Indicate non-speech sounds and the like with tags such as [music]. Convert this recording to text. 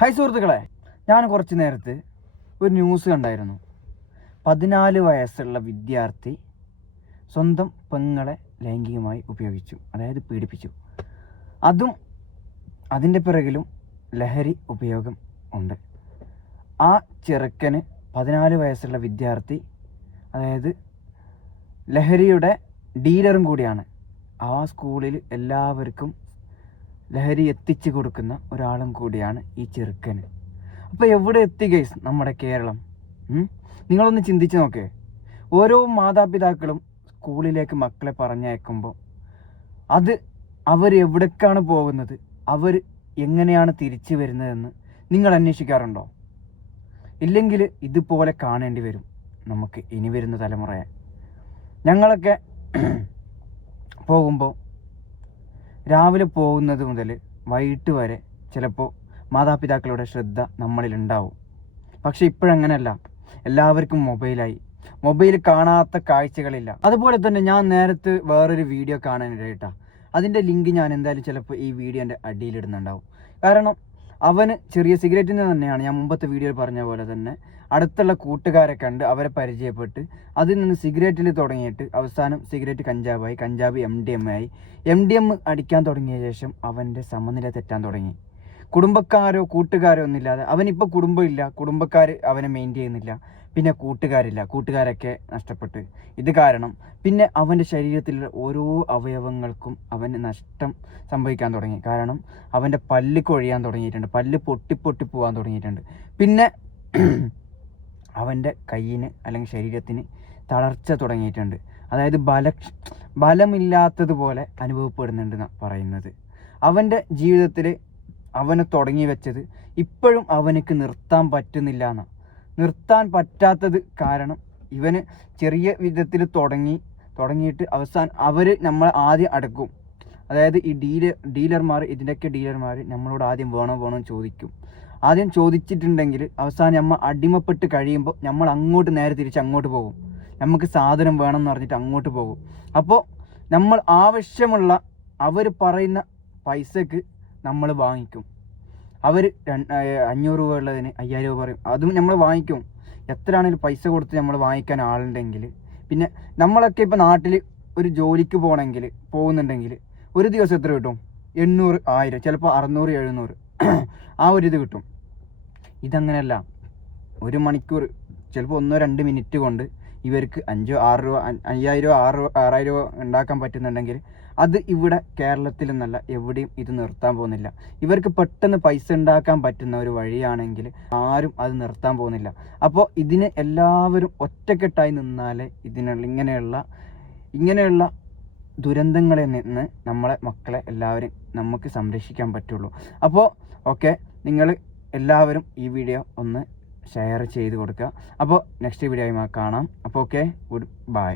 Hi സുഹൃത്തുക്കളെ. ഞാൻ കുറച്ച് നേരത്തെ ഒരു ന്യൂസ് കണ്ടായിരുന്നു. പതിനാല് വയസ്സുള്ള വിദ്യാർത്ഥി സ്വന്തം പെങ്ങളെ ലൈംഗികമായി ഉപയോഗിച്ചു അതായത് പീഡിപ്പിച്ചു. അതും അതിന്റെ പിറകിലും ലഹരി ഉപയോഗം ഉണ്ട്. ആ ചെറുക്കന് പതിനാല് വയസ്സുള്ള വിദ്യാർത്ഥി അതായത് ലഹരിയുടെ ഡീലറും കൂടിയാണ്. ആ സ്കൂളിൽ എല്ലാവർക്കും ലഹരി എത്തിച്ചു കൊടുക്കുന്ന ഒരാളും കൂടിയാണ് ഈ ചെറുക്കന് അപ്പോൾ എവിടെ എത്തി ഗൈസ് നമ്മുടെ കേരളം? നിങ്ങളൊന്ന് ചിന്തിച്ച് നോക്കേ. ഓരോ മാതാപിതാക്കളും സ്കൂളിലേക്ക് മക്കളെ പറഞ്ഞയക്കുമ്പോൾ അത് അവർ എവിടേക്കാണ് പോകുന്നത്? അവർ എങ്ങനെയാണ് തിരിച്ചു വരുന്നതെന്ന് നിങ്ങൾ അന്വേഷിക്കാറുണ്ടോ? ഇല്ലെങ്കിൽ ഇതുപോലെ കാണേണ്ടി വരും നമുക്ക് ഇനി വരുന്ന തലമുറയെ. ഞങ്ങളൊക്കെ [clears throat] പോകുമ്പോൾ രാവിലെ പോകുന്നത് മുതൽ വൈകിട്ട് വരെ ചിലപ്പോൾ മാതാപിതാക്കളുടെ ശ്രദ്ധ നമ്മളിൽ ഉണ്ടാവും പക്ഷെ ഇപ്പോഴങ്ങനെയല്ല എല്ലാവർക്കും മൊബൈലായി. മൊബൈൽ കാണാത്ത കാഴ്ചകളില്ല. അതുപോലെ തന്നെ ഞാൻ നേരത്തെ വേറൊരു വീഡിയോ കാണാനിടയിട്ടാ അതിന്റെ ലിങ്ക് ഞാൻ എന്തായാലും ചിലപ്പോൾ ഈ വീഡിയോന്റെ അടിയിലിടുന്നുണ്ടാവും കാരണം അവന് ചെറിയ സിഗരറ്റിന് തന്നെയാണ് ഞാൻ മുമ്പത്തെ വീഡിയോയിൽ പറഞ്ഞ പോലെ തന്നെ അടുത്തുള്ള കൂട്ടുകാരെ കണ്ട് അവരെ പരിചയപ്പെട്ട് അതിൽ നിന്ന് സിഗരറ്റിൽ തുടങ്ങിയിട്ട് അവസാനം സിഗരറ്റ് കഞ്ചാവായി കഞ്ചാവ് എം ഡി എം ആയി. എം ഡി എം അടിക്കാൻ തുടങ്ങിയ ശേഷം അവന്റെ സമനില തെറ്റാൻ തുടങ്ങി. കുടുംബക്കാരോ കൂട്ടുകാരോ ഒന്നുമില്ലാതെ അവനിപ്പോൾ കുടുംബമില്ല കുടുംബക്കാർ അവനെ മെയിന്റെയിൻ ചെയ്യുന്നില്ല. പിന്നെ കൂട്ടുകാരില്ല കൂട്ടുകാരൊക്കെ നഷ്ടപ്പെട്ട്. ഇത് കാരണം പിന്നെ അവന്റെ ശരീരത്തിലുള്ള ഓരോ അവയവങ്ങൾക്കും അവന് നഷ്ടം സംഭവിക്കാൻ തുടങ്ങി. കാരണം അവന്റെ പല്ല് കൊഴിയാൻ തുടങ്ങിയിട്ടുണ്ട് പല്ല് പൊട്ടി പൊട്ടി പോകാൻ തുടങ്ങിയിട്ടുണ്ട്. പിന്നെ അവന്റെ കയ്യിന് അല്ലെങ്കിൽ ശരീരത്തിന് തളർച്ച തുടങ്ങിയിട്ടുണ്ട്. അതായത് ബല ബലമില്ലാത്തതുപോലെ അനുഭവപ്പെടുന്നുണ്ട് പറയുന്നത്. അവന്റെ ജീവിതത്തിൽ അവനെ തുടങ്ങി വെച്ചത് ഇപ്പോഴും അവനക്ക് നിർത്താൻ പറ്റുന്നില്ല എന്നാണ്. നിർത്താൻ പറ്റാത്തത് കാരണം ഇവന് ചെറിയ വിധത്തിൽ തുടങ്ങി തുടങ്ങിയിട്ട് അവസാനം അവർ നമ്മൾ ആദ്യം അടക്കും. അതായത് ഈ ഡീലർ ഡീലർമാർ ഇതിന്റെയൊക്കെ ഡീലർമാർ നമ്മളോട് ആദ്യം വേണോ വേണോ ചോദിക്കും. ആദ്യം ചോദിച്ചിട്ടുണ്ടെങ്കിൽ അവസാനം നമ്മൾ അടിമപ്പെട്ട് കഴിയുമ്പോൾ നമ്മൾ അങ്ങോട്ട് നേരെ തിരിച്ച് അങ്ങോട്ട് പോകും. നമുക്ക് സാധനം വേണം എന്ന് പറഞ്ഞിട്ട് അങ്ങോട്ട് പോകും. അപ്പോൾ നമ്മൾ ആവശ്യമുള്ള അവർ പറയുന്ന പൈസക്ക് നമ്മൾ വാങ്ങിക്കും. അവർ അഞ്ഞൂറ് രൂപ ഉള്ളതിന് അയ്യായിരം രൂപ പറയും. അതും നമ്മൾ വാങ്ങിക്കും. എത്രയാണെങ്കിലും പൈസ കൊടുത്ത് നമ്മൾ വാങ്ങിക്കാൻ ആളുണ്ടെങ്കിൽ. പിന്നെ നമ്മളൊക്കെ ഇപ്പോൾ നാട്ടിൽ ഒരു ജോലിക്ക് പോകണമെങ്കിൽ പോകുന്നുണ്ടെങ്കിൽ ഒരു ദിവസം എത്ര കിട്ടും? എണ്ണൂറ് ആയിരം ചിലപ്പോൾ അറുന്നൂറ് എഴുന്നൂറ്. ആ ഒരു ഇത് കിട്ടും. ഇതങ്ങനെയല്ല. ഒരു മണിക്കൂർ ചിലപ്പോൾ ഒന്നോ രണ്ട് മിനിറ്റ് കൊണ്ട് ഇവർക്ക് അഞ്ചോ ആറ് രൂപ അയ്യായിരം രൂപ ആറ് രൂപ ആറായിരം രൂപ ഉണ്ടാക്കാൻ പറ്റുന്നുണ്ടെങ്കിൽ അത് ഇവിടെ കേരളത്തിൽ നിന്നല്ല എവിടെയും ഇത് നിർത്താൻ പോകുന്നില്ല. ഇവർക്ക് പെട്ടെന്ന് പൈസ ഉണ്ടാക്കാൻ പറ്റുന്ന ഒരു വഴിയാണെങ്കിൽ ആരും അത് നിർത്താൻ പോകുന്നില്ല. അപ്പോൾ ഇതിന് എല്ലാവരും ഒറ്റക്കെട്ടായി നിന്നാലേ ഇതിനുള്ള ഇങ്ങനെയുള്ള ഇങ്ങനെയുള്ള ദുരന്തങ്ങളിൽ നിന്ന് നമ്മളെ മക്കളെ എല്ലാവരും നമുക്ക് സംരക്ഷിക്കാൻ പറ്റുള്ളൂ. അപ്പോൾ ഓക്കെ നിങ്ങൾ എല്ലാവരും ഈ വീഡിയോ ഒന്ന് ഷെയർ ചെയ്ത് കൊടുക്കുക. അപ്പോൾ നെക്സ്റ്റ് വീഡിയോ ആയി കാണാം. അപ്പോൾ ഓക്കെ ഗുഡ് ബൈ